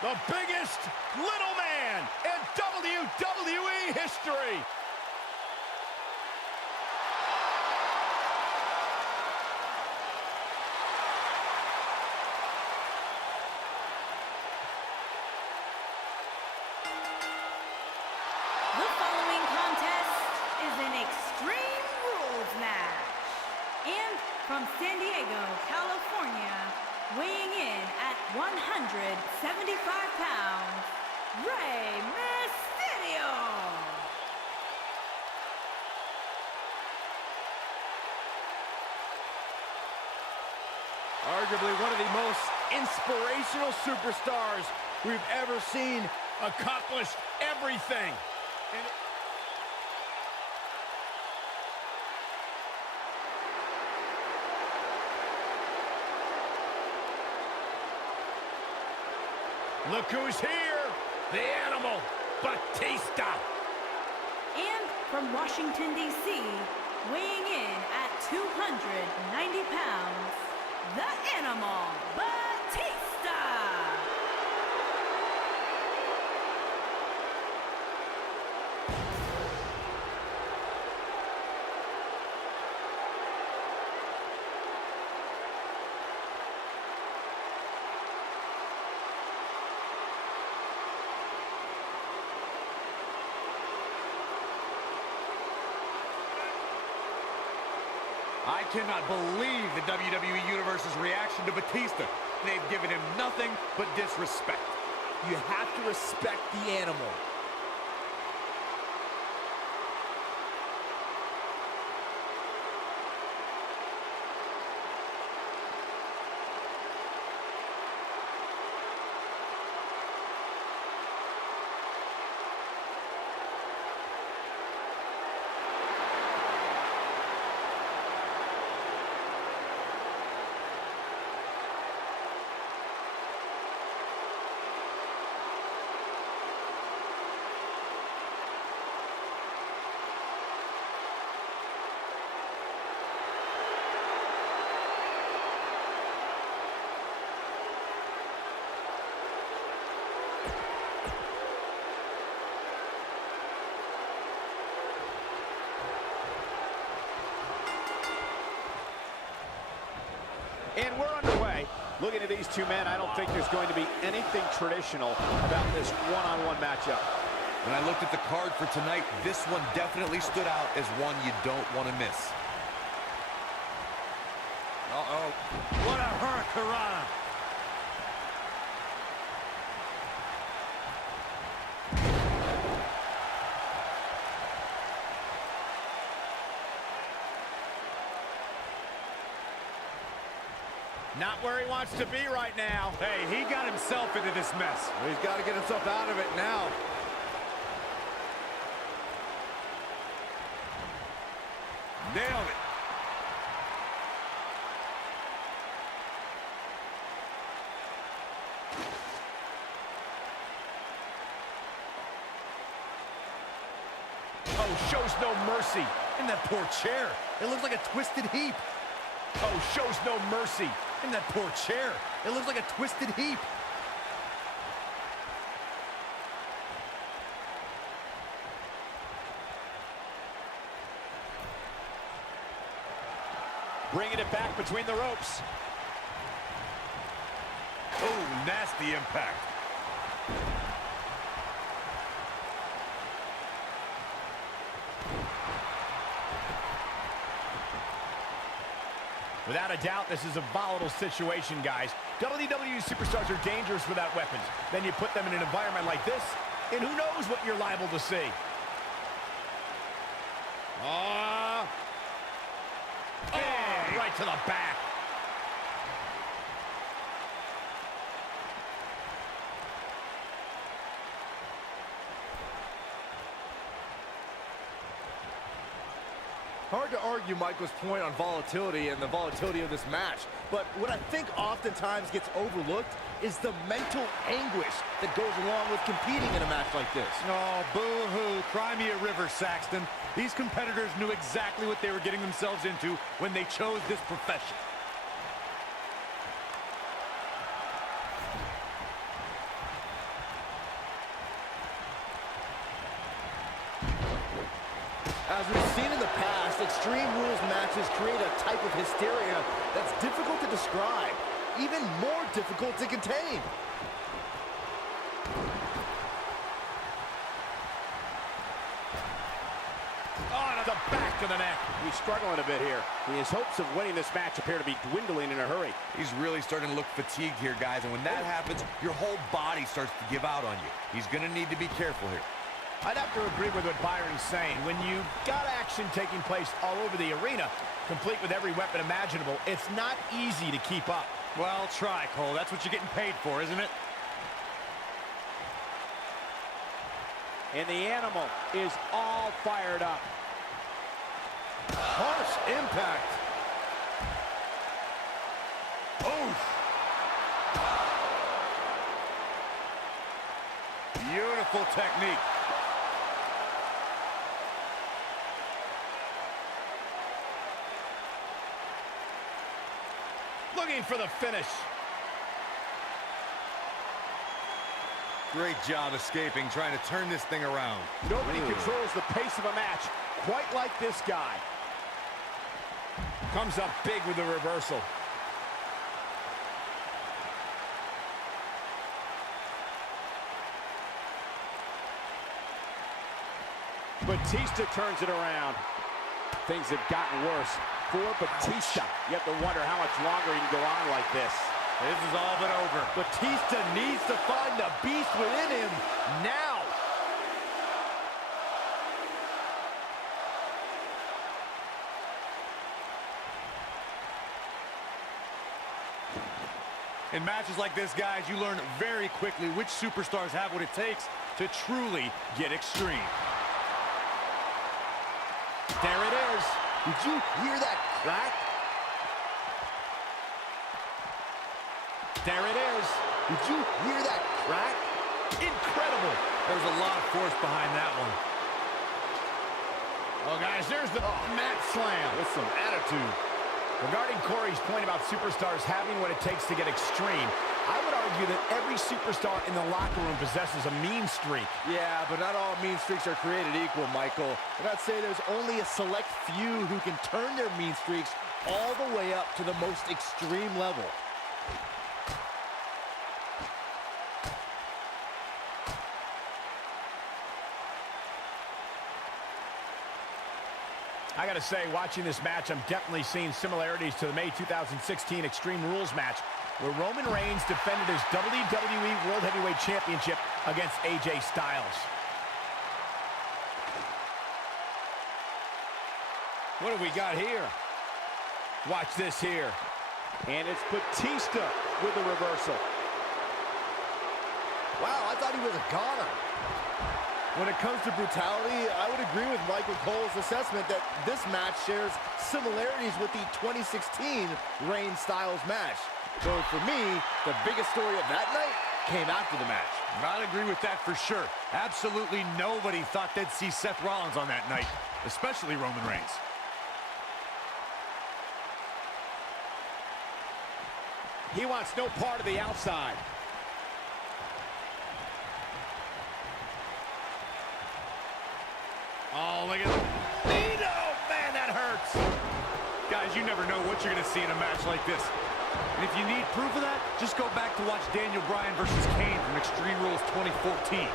the biggest little man in WWE history. The following contest is an Extreme Rules match. And from San Diego, California, weighing in at 175 pounds, Rey Mysterio. Arguably one of the most inspirational superstars we've ever seen accomplish everything. Look who's here, the Animal, Batista. And from Washington, D.C., weighing in at 290 pounds, the Animal, Batista. I cannot believe the WWE Universe's reaction to Batista. They've given him nothing but disrespect. You have to respect the Animal. And we're underway. Looking at these two men, I don't think there's going to be anything traditional about this one-on-one matchup. When I looked at the card for tonight, this one definitely stood out as one you don't want to miss. Uh-oh. What a hurricanrana. Not where he wants to be right now. Hey, he got himself into this mess. Well, he's got to get himself out of it now. Nailed it. Oh, shows no mercy. And that poor chair. It looks like a twisted heap. Oh, shows no mercy. And that poor chair. It looks like a twisted heap. Bringing it back between the ropes. Oh, nasty impact. Without a doubt, this is a volatile situation, guys. WWE superstars are dangerous without weapons. Then you put them in an environment like this, and who knows what you're liable to see. Oh, right to the back. Hard to argue Michael's point on volatility and the volatility of this match, but what I think oftentimes gets overlooked is the mental anguish that goes along with competing in a match like this. Oh, boo-hoo. Cry me a river, Saxton. These competitors knew exactly what they were getting themselves into when they chose this profession. As we've seen in the past, Extreme Rules matches create a type of hysteria that's difficult to describe, even more difficult to contain. On the back of the neck. He's struggling a bit here. His hopes of winning this match appear to be dwindling in a hurry. He's really starting to look fatigued here, guys, and when that happens, your whole body starts to give out on you. He's going to need to be careful here. I'd have to agree with what Byron's saying. When you got action taking place all over the arena, complete with every weapon imaginable, it's not easy to keep up. Well, try, Cole. That's what you're getting paid for, isn't it? And the Animal is all fired up. Harsh impact. Oof. Beautiful technique. Looking for the finish. Great job escaping, trying to turn this thing around. Nobody controls the pace of a match quite like this guy. Comes up big with the reversal. Batista turns it around. Things have gotten worse for Batista. You have to wonder how much longer he can go on like this. This is all but over. Batista needs to find the beast within him now. In matches like this, guys, you learn very quickly which superstars have what it takes to truly get extreme. There it is. Did you hear that crack? There it is. Did you hear that crack? Incredible. There's a lot of force behind that one. Oh, guys, there's the mat slam. With some attitude. Regarding Corey's point about superstars having what it takes to get extreme, I would argue that every superstar in the locker room possesses a mean streak. Yeah, but not all mean streaks are created equal, Michael. And I'd say there's only a select few who can turn their mean streaks all the way up to the most extreme level. I gotta say, watching this match, I'm definitely seeing similarities to the May 2016 Extreme Rules match, where Roman Reigns defended his WWE World Heavyweight Championship against AJ Styles. What have we got here? Watch this here. And it's Batista with the reversal. Wow, I thought he was a goner. When it comes to brutality, I would agree with Michael Cole's assessment that this match shares similarities with the 2016 Reigns-Styles match. So for me, the biggest story of that night came after the match. I'd agree with that for sure. Absolutely nobody thought they'd see Seth Rollins on that night, especially Roman Reigns. He wants no part of the outside. Oh, look at that. Oh, man, that hurts. Guys, you never know what you're going to see in a match like this. And if you need proof of that, just go back to watch Daniel Bryan versus Kane from Extreme Rules 2014.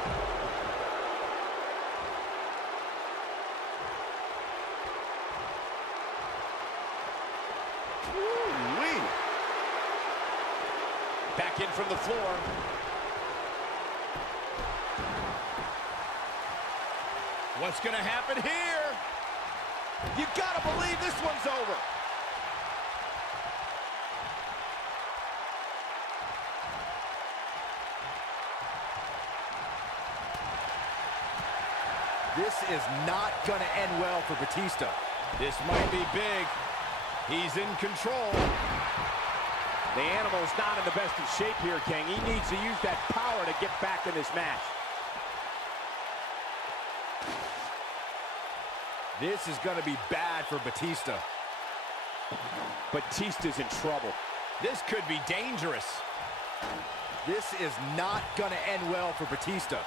Woo-wee. Back in from the floor. What's going to happen here? You gotta believe this one's over. This is not gonna end well for Batista. This might be big. He's in control. The Animal's not in the best of shape here, King. He needs to use that power to get back in this match. This is gonna be bad for Batista. Batista's in trouble. This could be dangerous. This is not gonna end well for Batista.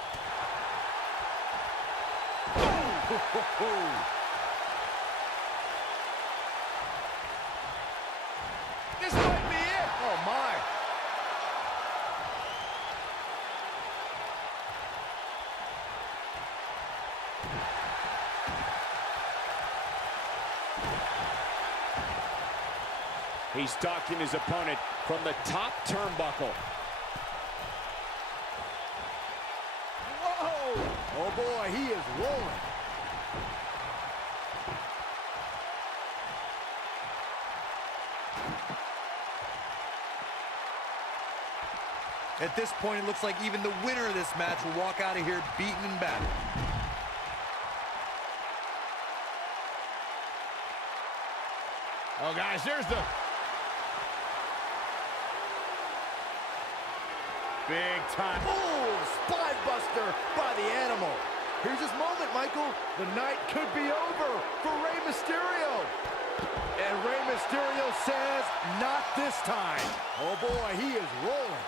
He's stalking his opponent from the top turnbuckle. Whoa! Oh boy, he is rolling. At this point, it looks like even the winner of this match will walk out of here beaten and battered. Oh, guys, there's the big time. Oh, spine buster by the animal. Here's his moment, Michael. The night could be over for Rey Mysterio. And Rey Mysterio says, not this time. Oh boy, he is rolling.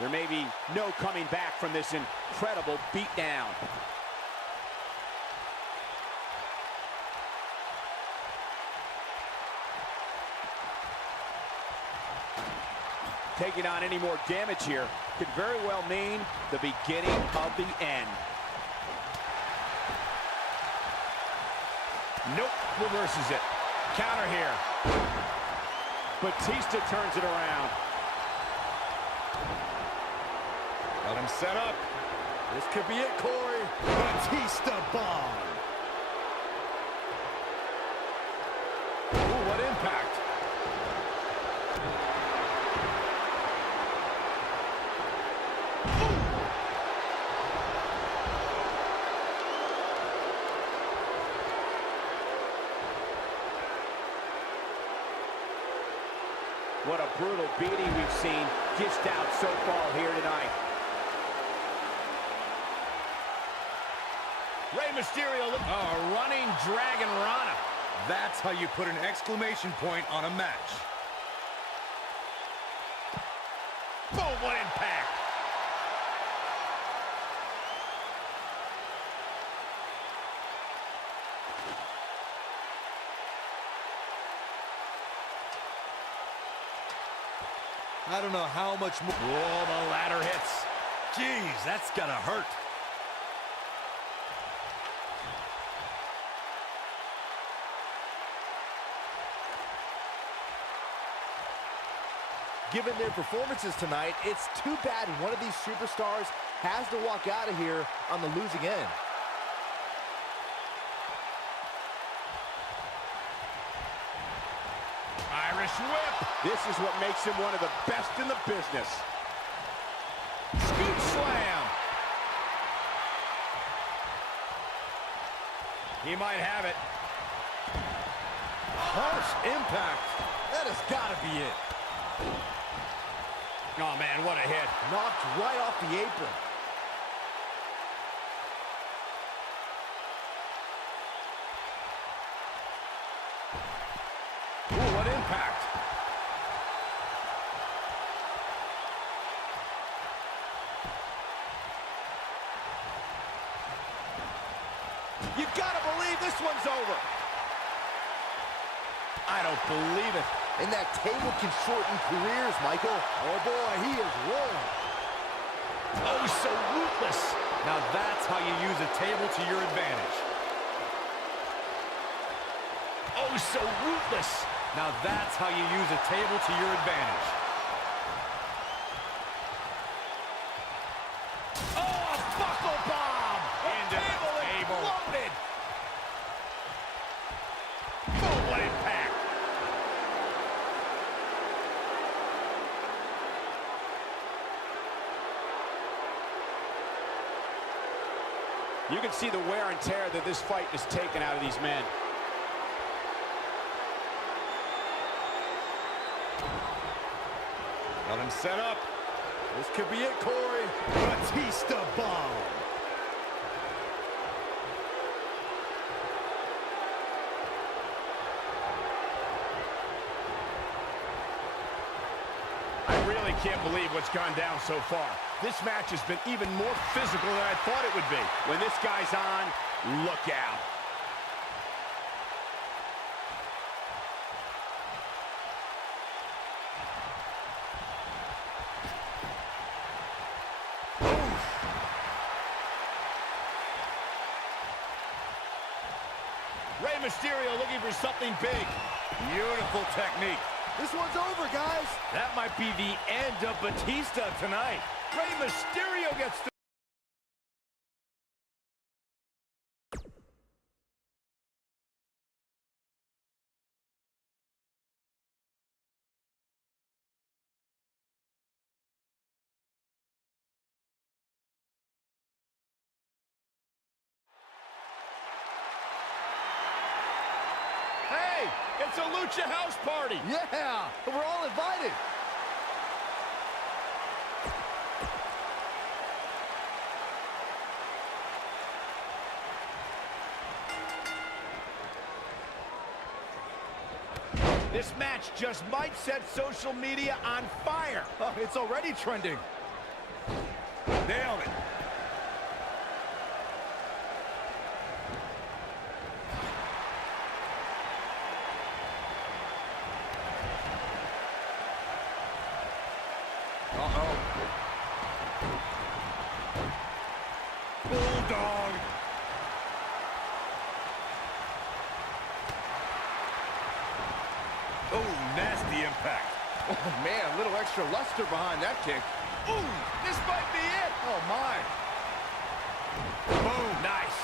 There may be no coming back from this incredible beatdown. Taking on any more damage here could very well mean the beginning of the end. Nope, reverses it. Counter here. Batista turns it around. Got him set up. This could be it, Corey. Batista bomb. Ooh, what impact. What a brutal beating we've seen dished out so far here tonight. Rey Mysterio, oh, running Dragon Rana. That's how you put an exclamation point on a match. Boom, what impact. I don't know how much more. Whoa, the ladder hits. Jeez, that's gotta hurt. Given their performances tonight, it's too bad one of these superstars has to walk out of here on the losing end. Irish whip. This is what makes him one of the best in the business. Scoop slam. He might have it. Harsh impact. That has got to be it. Oh, man, what a hit. Knocked right off the apron. Ooh, what impact. You gotta believe this one's over. I don't believe it. And that table can shorten careers, Michael. Oh boy, he is rolling. Oh, so ruthless. Now that's how you use a table to your advantage. Oh, so ruthless. Now that's how you use a table to your advantage. Oh, a buckle bomb. Into the table. Loaded. Oh, what impact. You can see the wear and tear that this fight has taken out of these men. Got him set up. This could be it, Corey. Batista bomb. I really can't believe what's gone down so far. This match has been even more physical than I thought it would be. When this guy's on, look out. Rey Mysterio looking for something big. Beautiful technique. This one's over, guys. That might be the end of Batista tonight. Rey Mysterio gets the... Hey, it's a Lucha House Party. Yeah, we're all invited. This match just might set social media on fire. Oh, it's already trending. Nailed it. Uh-oh. Bulldog. Oh, nasty impact. Oh, man, a little extra luster behind that kick. Ooh, this might be it. Oh, my. Boom, nice.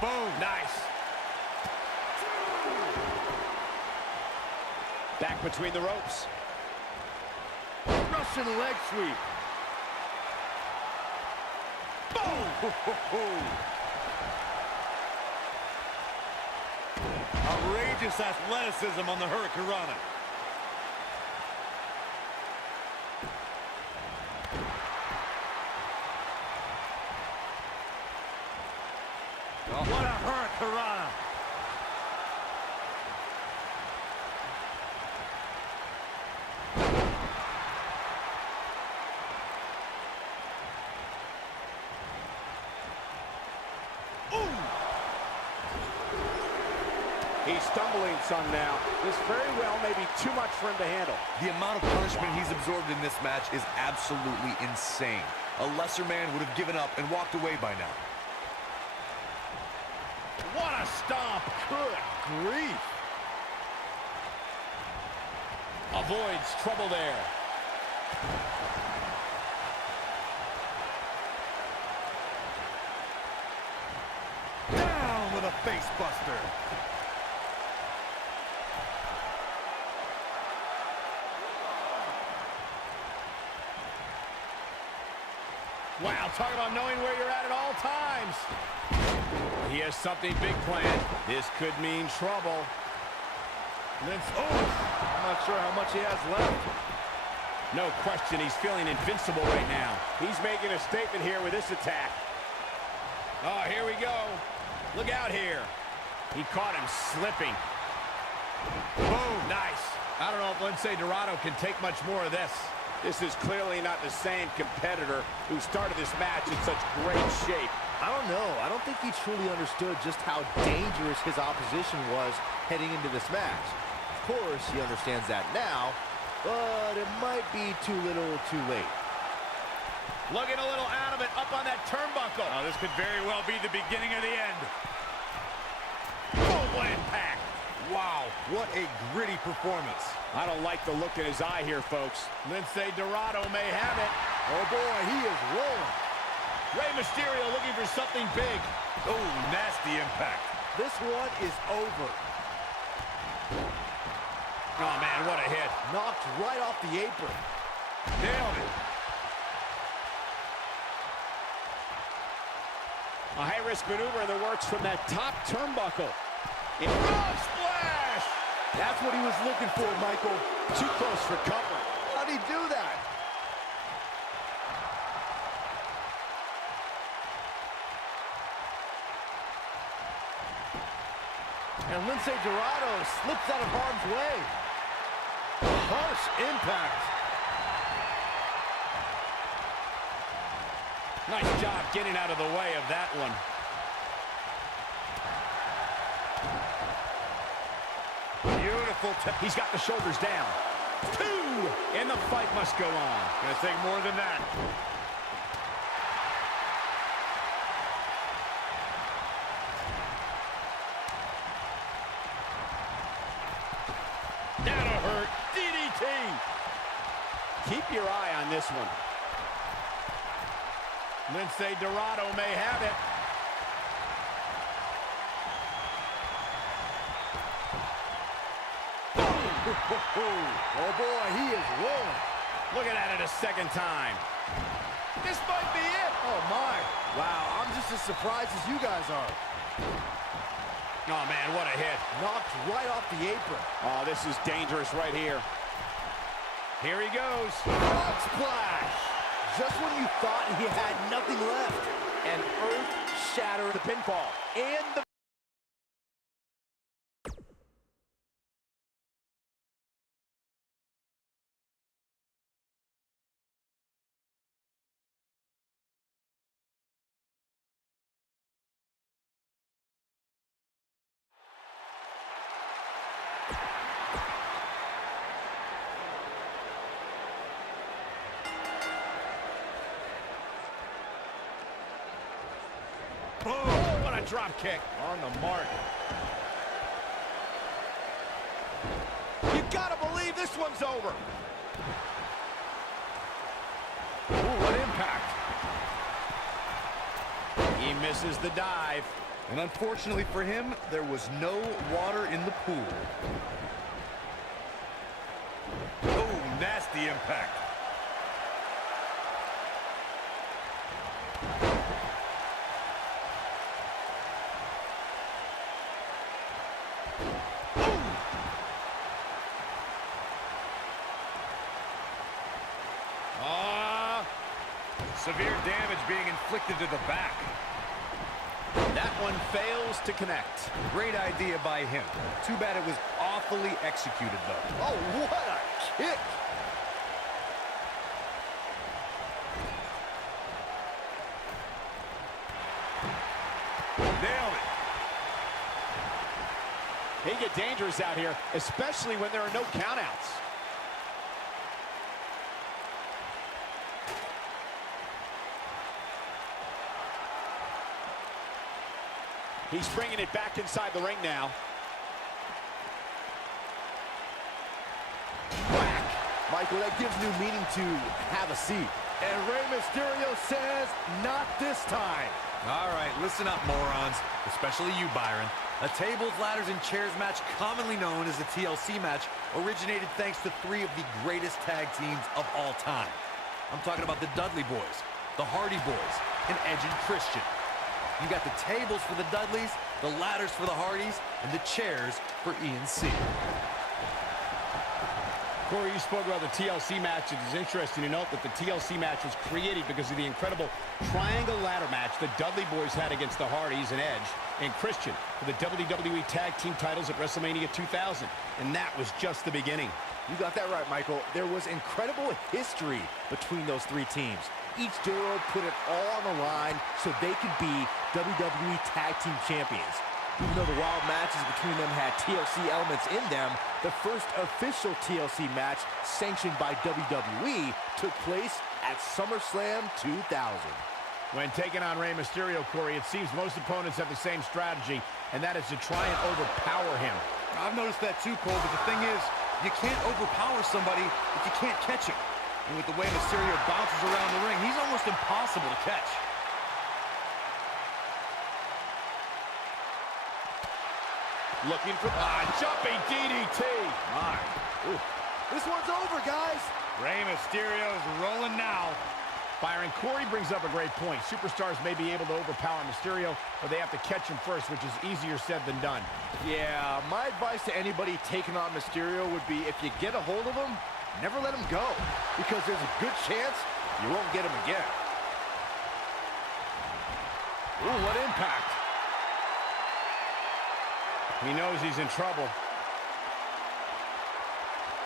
Boom, nice. Back between the ropes. Russian leg sweep. Outrageous athleticism on the Hurricanrana. What a Hurricanrana. He's stumbling some now. This very well may be too much for him to handle. The amount of punishment he's absorbed in this match is absolutely insane. A lesser man would have given up and walked away by now. What a stomp. Good grief. Avoids trouble there. Down with a face buster. Wow, talk about knowing where you're at all times. He has something big planned. This could mean trouble. I'm not sure how much he has left. No question, he's feeling invincible right now. He's making a statement here with this attack. Oh, here we go. Look out here. He caught him slipping. Boom, nice. I don't know if Lince Dorado can take much more of this. This is clearly not the same competitor who started this match in such great shape. I don't know. I don't think he truly understood just how dangerous his opposition was heading into this match. Of course, he understands that now, but it might be too little too late. Looking a little out of it, up on that turnbuckle. Oh, this could very well be the beginning of the end. Boom, what impact. Wow, what a gritty performance. I don't like the look in his eye here, folks. Lince Dorado may have it. Oh, boy, he is rolling. Rey Mysterio looking for something big. Oh, nasty impact. This one is over. Oh, man, what a hit. Knocked right off the apron. Nailed it. A high-risk maneuver in the works from that top turnbuckle. Frog splash! That's what he was looking for, Michael. Too close for comfort. How'd he do that? And Lince Dorado slips out of harm's way. Harsh impact. Nice job getting out of the way of that one. Beautiful. He's got the shoulders down. 2 in the the fight must go on. Gonna take more than that. That'll hurt. DDT. Keep your eye on this one. Lince Dorado may have it. Oh boy, he is rolling. Looking at it a second time. This might be it. Oh my. Wow, I'm just as surprised as you guys are. Oh man, what a hit. Knocked right off the apron. Oh, this is dangerous right here. Here he goes. Frog splash. Just when you thought he had nothing left. An earth-shattering the pinfall. And the Oh, what a drop kick. On the mark. You gotta believe this one's over. Ooh, what impact. He misses the dive. And unfortunately for him, there was no water in the pool. Oh, nasty impact. Severe damage being inflicted to the back. That one fails to connect. Great idea by him. Too bad it was awfully executed, though. Oh, what a kick. Nailed it. He can get dangerous out here, especially when there are no countouts. He's bringing it back inside the ring now. Whack. Michael, that gives new meaning to have a seat. And Rey Mysterio says, not this time. All right, listen up, morons. Especially you, Byron. A tables, ladders, and chairs match, commonly known as the TLC match, originated thanks to three of the greatest tag teams of all time. I'm talking about the Dudley Boys, the Hardy Boys, and Edge and Christian. You got the tables for the Dudleys, the ladders for the Hardys, and the chairs for ENC. Corey, you spoke about the TLC match. It is interesting to note that the TLC match was created because of the incredible triangle ladder match the Dudley Boys had against the Hardys and Edge and Christian for the WWE Tag Team titles at WrestleMania 2000. And that was just the beginning. You got that right, Michael. There was incredible history between those three teams. Each duo put it all on the line so they could be WWE Tag Team Champions. Even though the wild matches between them had TLC elements in them, the first official TLC match sanctioned by WWE took place at SummerSlam 2000. When taking on Rey Mysterio, Corey, it seems most opponents have the same strategy, and that is to try and overpower him. I've noticed that too, Cole, but the thing is, you can't overpower somebody if you can't catch him. And with the way Mysterio bounces around the ring, he's almost impossible to catch. Looking for jumping DDT. My. Ooh. This one's over, guys. Rey Mysterio's rolling now. Byron, Corey brings up a great point. Superstars may be able to overpower Mysterio, but they have to catch him first, which is easier said than done. Yeah, my advice to anybody taking on Mysterio would be if you get a hold of him, never let him go, because there's a good chance you won't get him again. Ooh, what impact. He knows he's in trouble.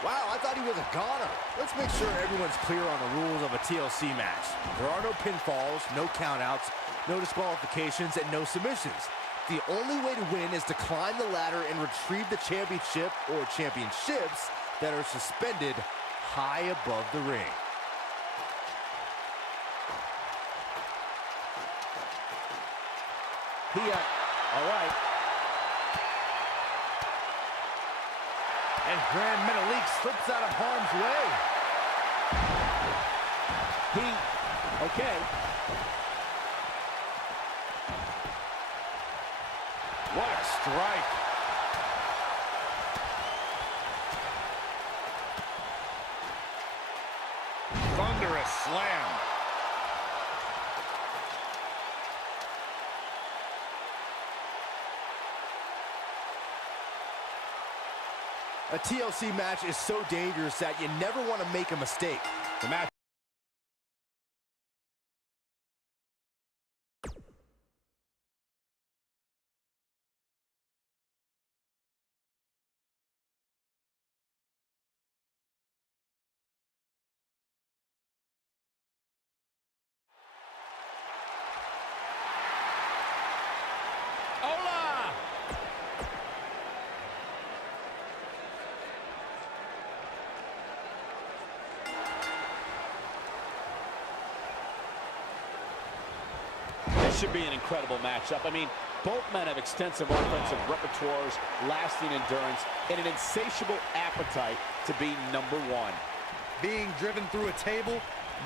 Wow, I thought he was a goner. Let's make sure everyone's clear on the rules of a TLC match. There are no pinfalls, no countouts, no disqualifications, and no submissions. The only way to win is to climb the ladder and retrieve the championship or championships that are suspended high above the ring. All right. And Grand Metalik slips out of harm's way. Okay. What a strike. Thunderous slam. A TLC match is so dangerous that you never want to make a mistake. The match. Hola! This should be an incredible matchup. I mean, both men have extensive offensive repertoires, lasting endurance, and an insatiable appetite to be number one. Being driven through a table,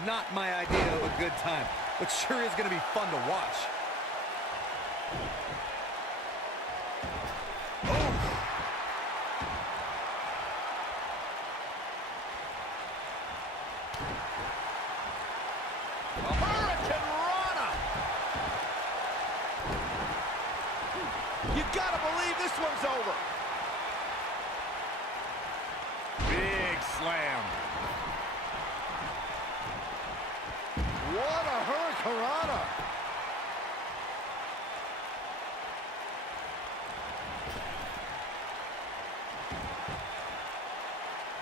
not my idea of a good time, but sure is going to be fun to watch. You gotta believe this one's over. Big slam. What a hurricanrana!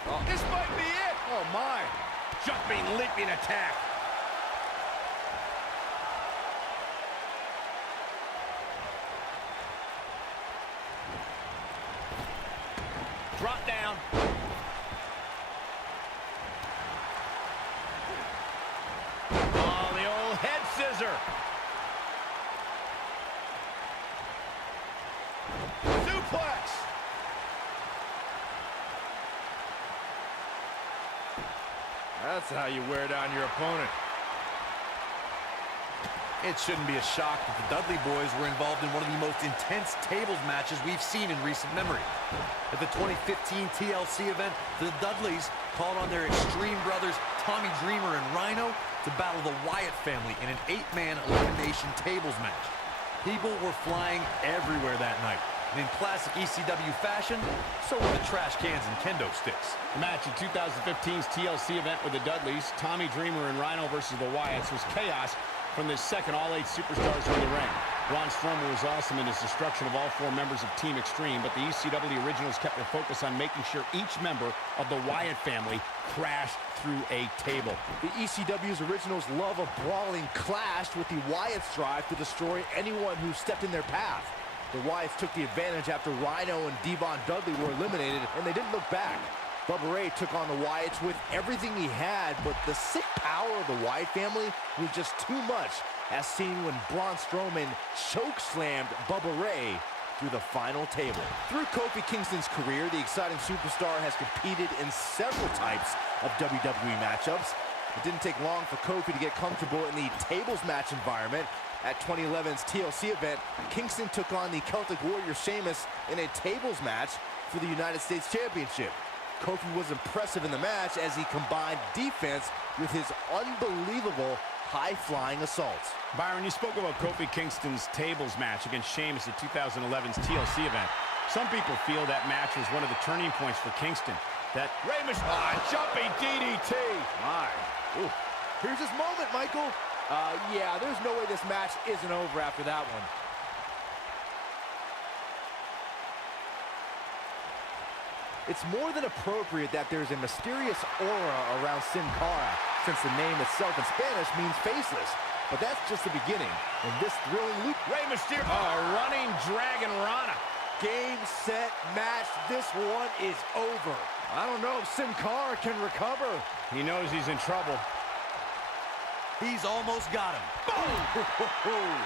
Oh, this might be it. Oh, my. Jumping, leaping attack. Drop down. Oh, the old head scissor. Suplex. That's how you wear down your opponent. It shouldn't be a shock that the Dudley boys were involved in one of the most intense tables matches we've seen in recent memory. At the 2015 TLC event, the Dudleys called on their Extreme brothers Tommy Dreamer and Rhino to battle the Wyatt family in an 8-man elimination tables match. People were flying everywhere that night. And in classic ECW fashion, so were the trash cans and kendo sticks. The match in 2015's TLC event with the Dudleys, Tommy Dreamer and Rhino versus the Wyatts, was chaos from the second all 8 superstars in the ring. Braun Strowman was awesome in his destruction of all 4 members of Team Extreme, but the ECW originals kept their focus on making sure each member of the Wyatt family crashed through a table. The ECW's originals love a brawling clash, with the Wyatts strive to destroy anyone who stepped in their path. The Wyatts took the advantage after Rhino and Devon Dudley were eliminated, and they didn't look back. Bubba Ray took on the Wyatts with everything he had, but the sick power of the Wyatt family was just too much, as seen when Braun Strowman choke-slammed Bubba Ray through the final table. Through Kofi Kingston's career, the exciting superstar has competed in several types of WWE matchups. It didn't take long for Kofi to get comfortable in the tables match environment. At 2011's TLC event, Kingston took on the Celtic Warrior Sheamus in a tables match for the United States Championship. Kofi was impressive in the match as he combined defense with his unbelievable high-flying assaults. Byron, you spoke about Kofi Kingston's tables match against Sheamus at 2011's TLC event. Some people feel that match was one of the turning points for Kingston. That Rey Mysterio, jumping DDT. My. Ooh. Here's his moment, Michael. Yeah, there's no way this match isn't over after that one. It's more than appropriate that there's a mysterious aura around Sin Cara, since the name itself in Spanish means faceless. But that's just the beginning. In this thrilling loop, Rey Mysterio, running Dragon Rana. game, set, match. This one is over. I don't know if Sin Cara can recover. He knows he's in trouble. He's almost got him. Boom!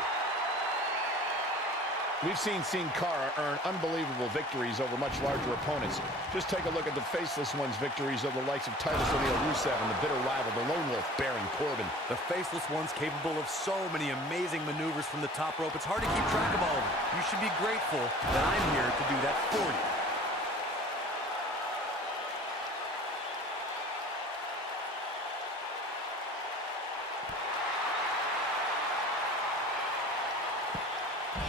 We've seen Sin Cara earn unbelievable victories over much larger opponents. Just take a look at the Faceless One's victories over the likes of Titus O'Neil, Rusev, and the bitter rival, the Lone Wolf, Baron Corbin. The Faceless One's capable of so many amazing maneuvers from the top rope. It's hard to keep track of all of them. You should be grateful that I'm here to do that for you.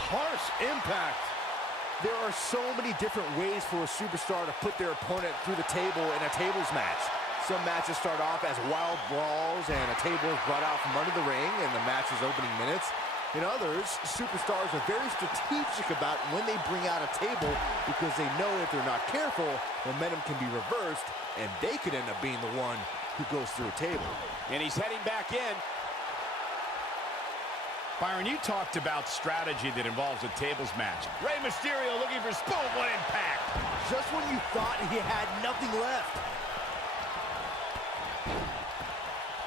Harsh impact. There are so many different ways for a superstar to put their opponent through the table in a tables match. Some matches start off as wild brawls and a table is brought out from under the ring in the match's opening minutes. In others, superstars are very strategic about when they bring out a table because they know if they're not careful, momentum can be reversed and they could end up being the one who goes through a table. And he's heading back in. Byron, you talked about strategy that involves a tables match. Rey Mysterio looking for boom, what impact. Just when you thought he had nothing left.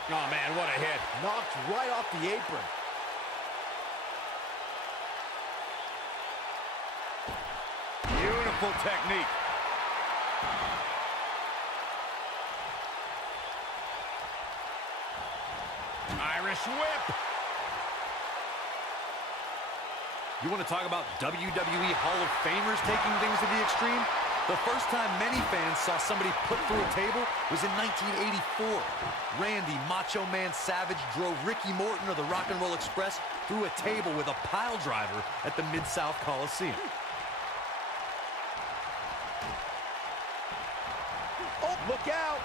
Oh, man, what a hit. Knocked right off the apron. Beautiful technique. Irish whip. You want to talk about WWE Hall of Famers taking things to the extreme? The first time many fans saw somebody put through a table was in 1984. Randy Macho Man Savage drove Ricky Morton of the Rock and Roll Express through a table with a pile driver at the Mid-South Coliseum. Oh, look out.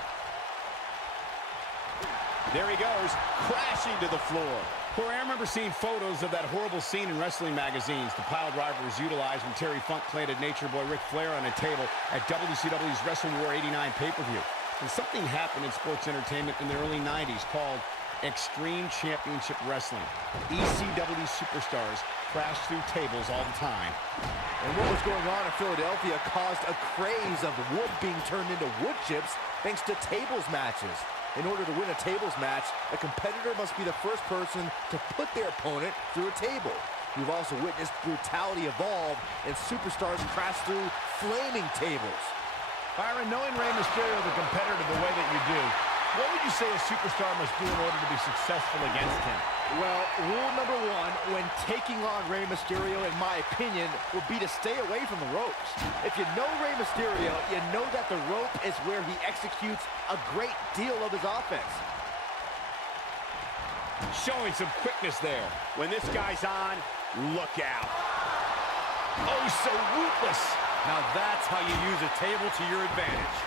There he goes, crashing to the floor. Corey, I remember seeing photos of that horrible scene in wrestling magazines. The pile driver was utilized when Terry Funk planted Nature Boy Ric Flair on a table at WCW's Wrestle War 89 pay-per-view. And something happened in sports entertainment in the early 90s called Extreme Championship Wrestling. ECW superstars crashed through tables all the time. And what was going on in Philadelphia caused a craze of wood being turned into wood chips thanks to tables matches. In order to win a tables match, a competitor must be the first person to put their opponent through a table. We've also witnessed brutality evolve and superstars crash through flaming tables. Byron, knowing Rey Mysterio, the competitor, the way that you do, what would you say a superstar must do in order to be successful against him? Well, rule number one when taking on Rey Mysterio, in my opinion, would be to stay away from the ropes. If you know Rey Mysterio, you know that the rope is where he executes a great deal of his offense. Showing some quickness there. When this guy's on, look out. Oh, so ruthless. Now that's how you use a table to your advantage.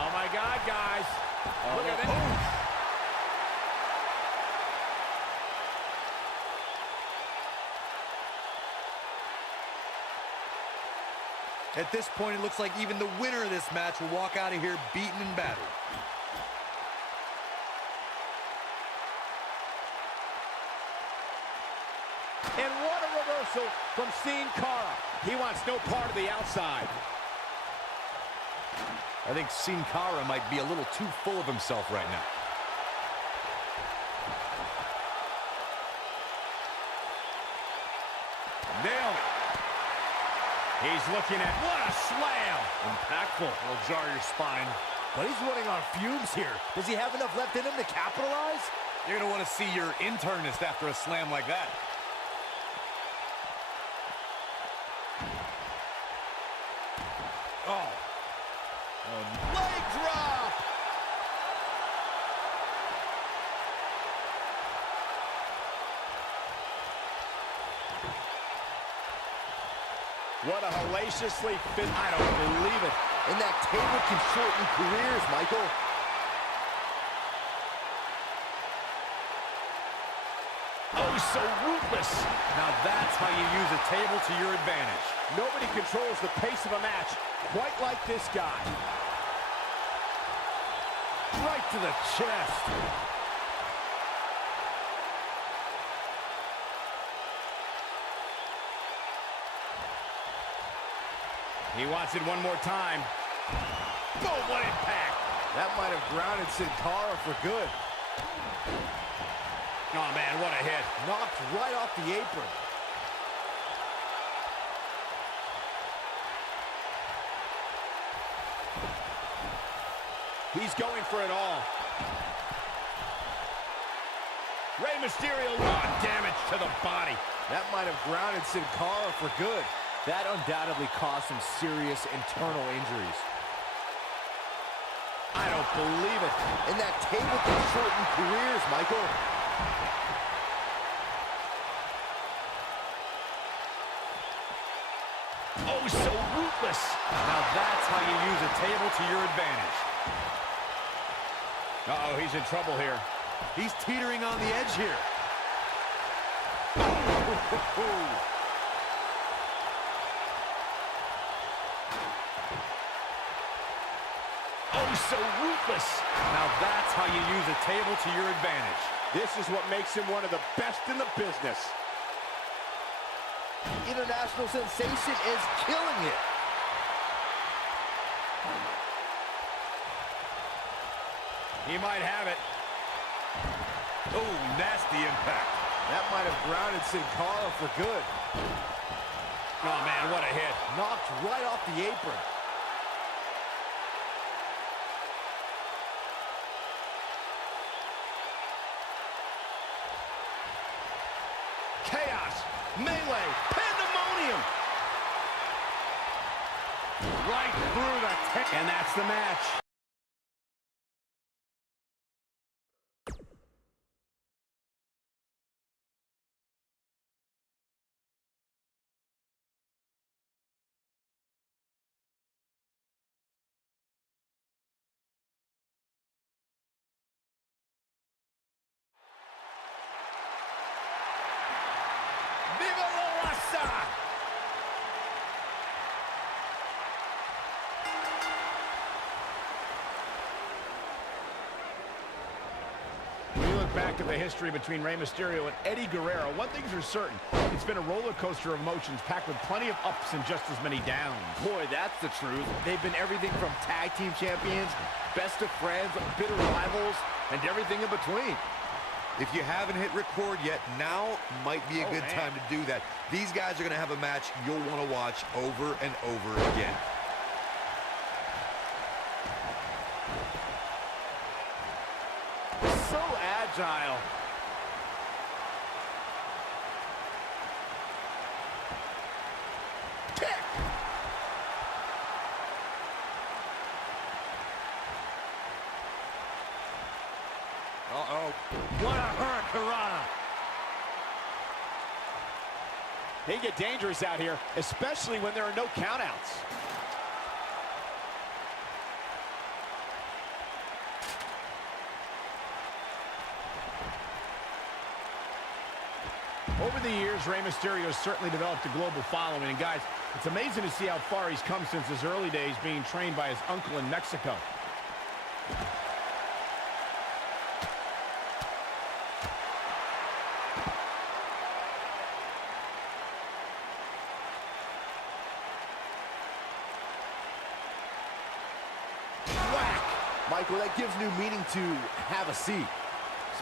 Oh, my God, guys. Look at that. At this point, it looks like even the winner of this match will walk out of here beaten and battered. And what a reversal from Sin Cara. He wants no part of the outside. I think Sin Cara might be a little too full of himself right now. Nailed it. He's looking at, what a slam. Impactful. Will jar your spine. But he's running on fumes here. Does he have enough left in him to capitalize? You're going to want to see your internist after a slam like that. Oh. Leg drop. What a hellaciously fit. I don't believe it. And that table can shorten careers, Michael. Oh, so ruthless. Now that's how you use a table to your advantage. Nobody controls the pace of a match quite like this guy. Right to the chest. He wants it one more time. Boom, what impact. That might have grounded Sin Cara for good. Oh, man, what a hit. Knocked right off the apron. He's going for it all. Rey Mysterio, a lot of damage to the body. That might have grounded Sin Cara for good. That undoubtedly caused some serious internal injuries. I don't believe it. And that table can shorten careers, Michael. Oh, so ruthless. Now that's how you use a table to your advantage. Uh-oh, he's in trouble here. He's teetering on the edge here. Oh, so ruthless. Now that's how you use a table to your advantage. This is what makes him one of the best in the business. International sensation is killing it. He might have it. Oh, nasty impact. That might have grounded Sin Cara for good. Oh, man, what a hit. Knocked right off the apron. Chaos, melee, pandemonium. Right through the And that's the match. Viva la raza! When you look back at the history between Rey Mysterio and Eddie Guerrero, one thing's for certain. It's been a roller coaster of emotions packed with plenty of ups and just as many downs. Boy, that's the truth. They've been everything from tag team champions, best of friends, bitter rivals, and everything in between. If you haven't hit record yet, now might be a good time to do that. These guys are going to have a match you'll want to watch over and over again. So agile. Kick! Uh-oh. What a hurricanrana. They get dangerous out here, especially when there are no countouts. Over the years, Rey Mysterio has certainly developed a global following. And guys, it's amazing to see how far he's come since his early days being trained by his uncle in Mexico. Michael, that gives new meaning to have a seat.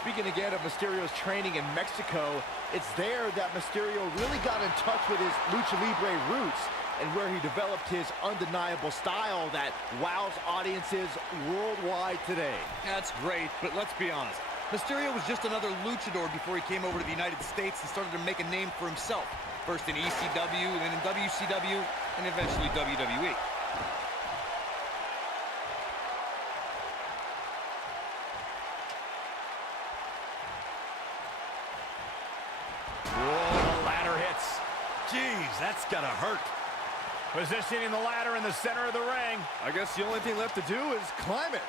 Speaking again of Mysterio's training in Mexico, it's there that Mysterio really got in touch with his lucha libre roots and where he developed his undeniable style that wows audiences worldwide today. That's great, but let's be honest. Mysterio was just another luchador before he came over to the United States and started to make a name for himself. First in ECW, then in WCW, and eventually WWE. Jeez, that's gotta hurt. Positioning the ladder in the center of the ring. I guess the only thing left to do is climb it.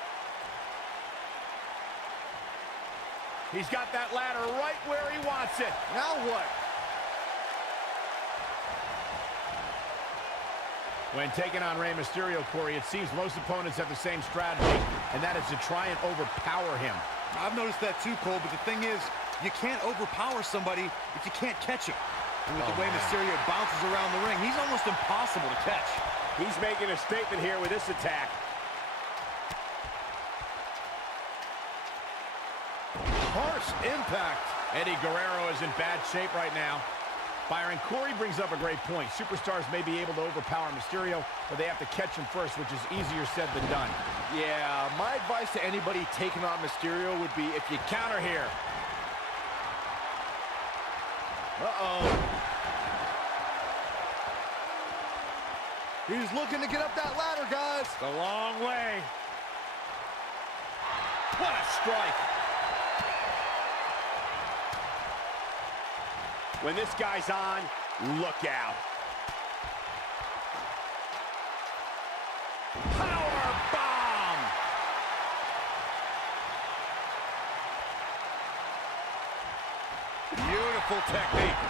He's got that ladder right where he wants it. Now what? When taking on Rey Mysterio, Corey, it seems most opponents have the same strategy, and that is to try and overpower him. I've noticed that too, Cole, but the thing is, you can't overpower somebody if you can't catch him. And with the way Mysterio bounces around the ring, he's almost impossible to catch. He's making a statement here with this attack. Harsh impact. Eddie Guerrero is in bad shape right now. Byron, Corey brings up a great point. Superstars may be able to overpower Mysterio, but they have to catch him first, which is easier said than done. Yeah, my advice to anybody taking on Mysterio would be if you Counter here. Uh-oh. He's looking to get up that ladder, guys. The long way. What a strike. When this guy's on, look out. Power bomb. Beautiful technique.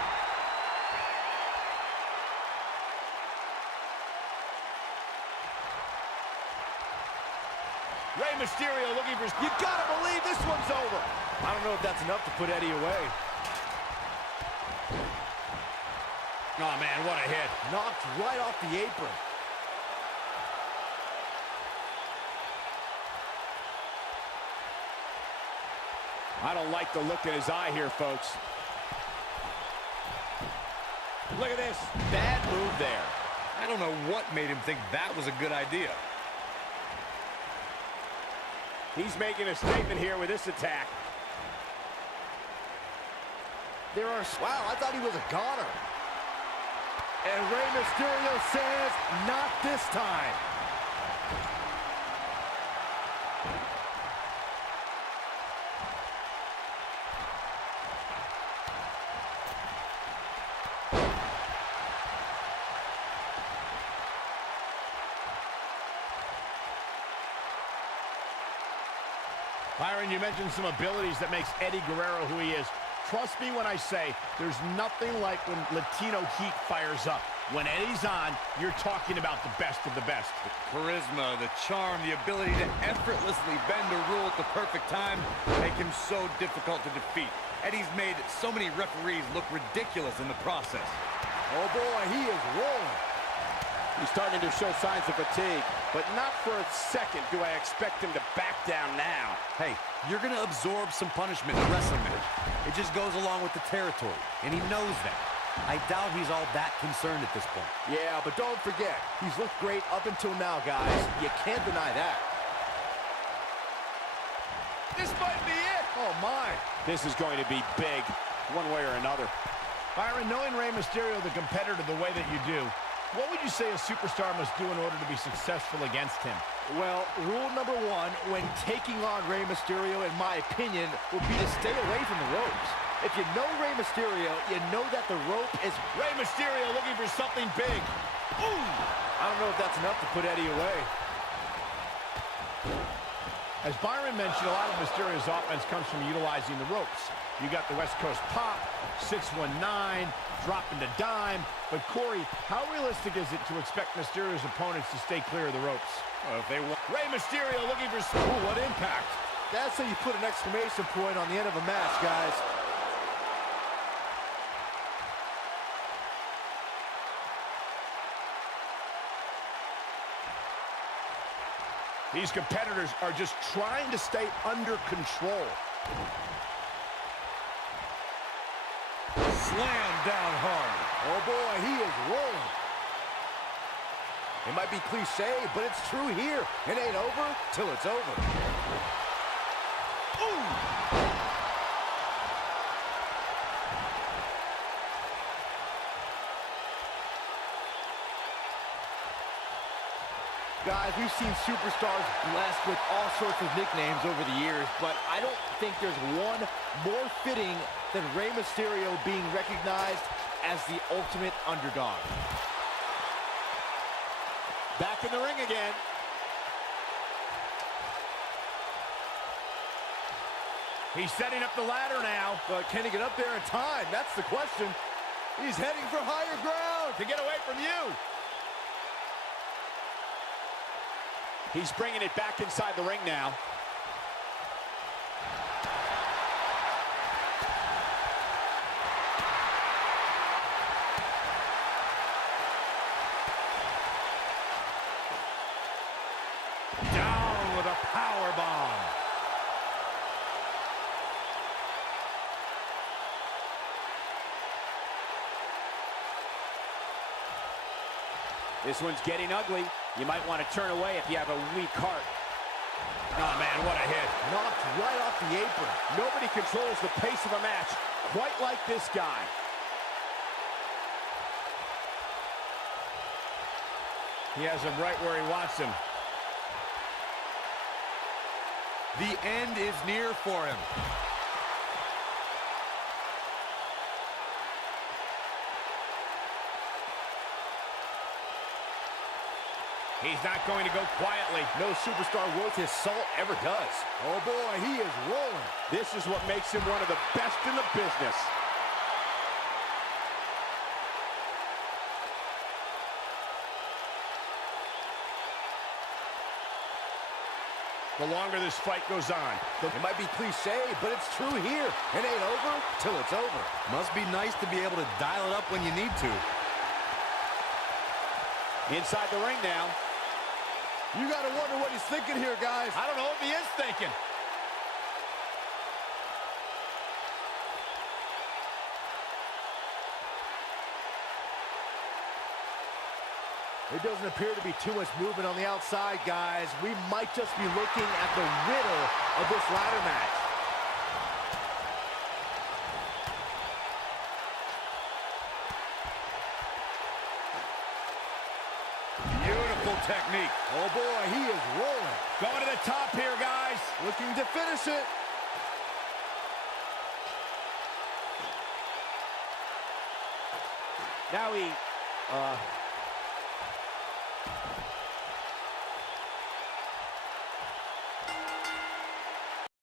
Rey Mysterio looking for... You gotta believe this one's over. I don't know if that's enough to put Eddie away. Oh, man, what a hit. Knocked right off the apron. I don't like the look in his eye here, folks. Look at this. Bad move there. I don't know what made him think that was a good idea. He's making a statement here with this attack. Wow, I thought he was a goner. And Rey Mysterio says, not this time. Byron, you mentioned some abilities that makes Eddie Guerrero who he is. Trust me when I say there's nothing like when Latino heat fires up. When Eddie's on, you're talking about the best of the best. The charisma, the charm, the ability to effortlessly bend a rule at the perfect time make him so difficult to defeat. Eddie's made so many referees look ridiculous in the process. Oh boy, he is rolling. He's starting to show signs of fatigue, but not for a second do I expect him to back down now. Hey, you're going to absorb some punishment in a wrestling match. It just goes along with the territory, and he knows that. I doubt he's all that concerned at this point. Yeah, but don't forget, he's looked great up until now, guys. You can't deny that. This might be it. Oh, my. This is going to be big, one way or another. Byron, knowing Rey Mysterio, the competitor, the way that you do, what would you say a superstar must do in order to be successful against him? Well, rule number one when taking on Rey Mysterio, in my opinion, would be to stay away from the ropes. If you know Rey Mysterio, you know that the rope is... Rey Mysterio looking for something big. Ooh! I don't know if that's enough to put Eddie away. As Byron mentioned, a lot of Mysterio's offense comes from utilizing the ropes. You got the West Coast pop, 619, dropping the dime. But Corey, how realistic is it to expect Mysterio's opponents to stay clear of the ropes? Well, if they want... Rey Mysterio looking for... Ooh, what impact. That's how you put an exclamation point on the end of a match, guys. These competitors are just trying to stay under control. Slam down hard. Oh boy, he is rolling. It might be cliche, but it's true here. It ain't over till it's over. Ooh! Guys, we've seen superstars blessed with all sorts of nicknames over the years, but I don't think there's one more fitting than Rey Mysterio being recognized as the ultimate underdog. Back in the ring again. He's setting up the ladder now. But can he get up there in time? That's the question. He's heading for higher ground. To get away from you. He's bringing it back inside the ring now. This one's getting ugly. You might want to turn away if you have a weak heart. Oh, man, what a hit. Knocked right off the apron. Nobody controls the pace of a match quite like this guy. He has him right where he wants him. The end is near for him. He's not going to go quietly. No superstar worth his salt ever does. Oh boy, he is rolling. This is what makes him one of the best in the business. The longer this fight goes on, It might be cliche, but it's true here. It ain't over till it's over. Must be nice to be able to dial it up when you need to. Inside the ring now. You gotta wonder what he's thinking here, guys. I don't know if he is thinking. It doesn't appear to be too much movement on the outside, guys. We might just be looking at the riddle of this ladder match. Beautiful technique. Oh boy, he is rolling. Going to the top here, guys. Looking to finish it. Now he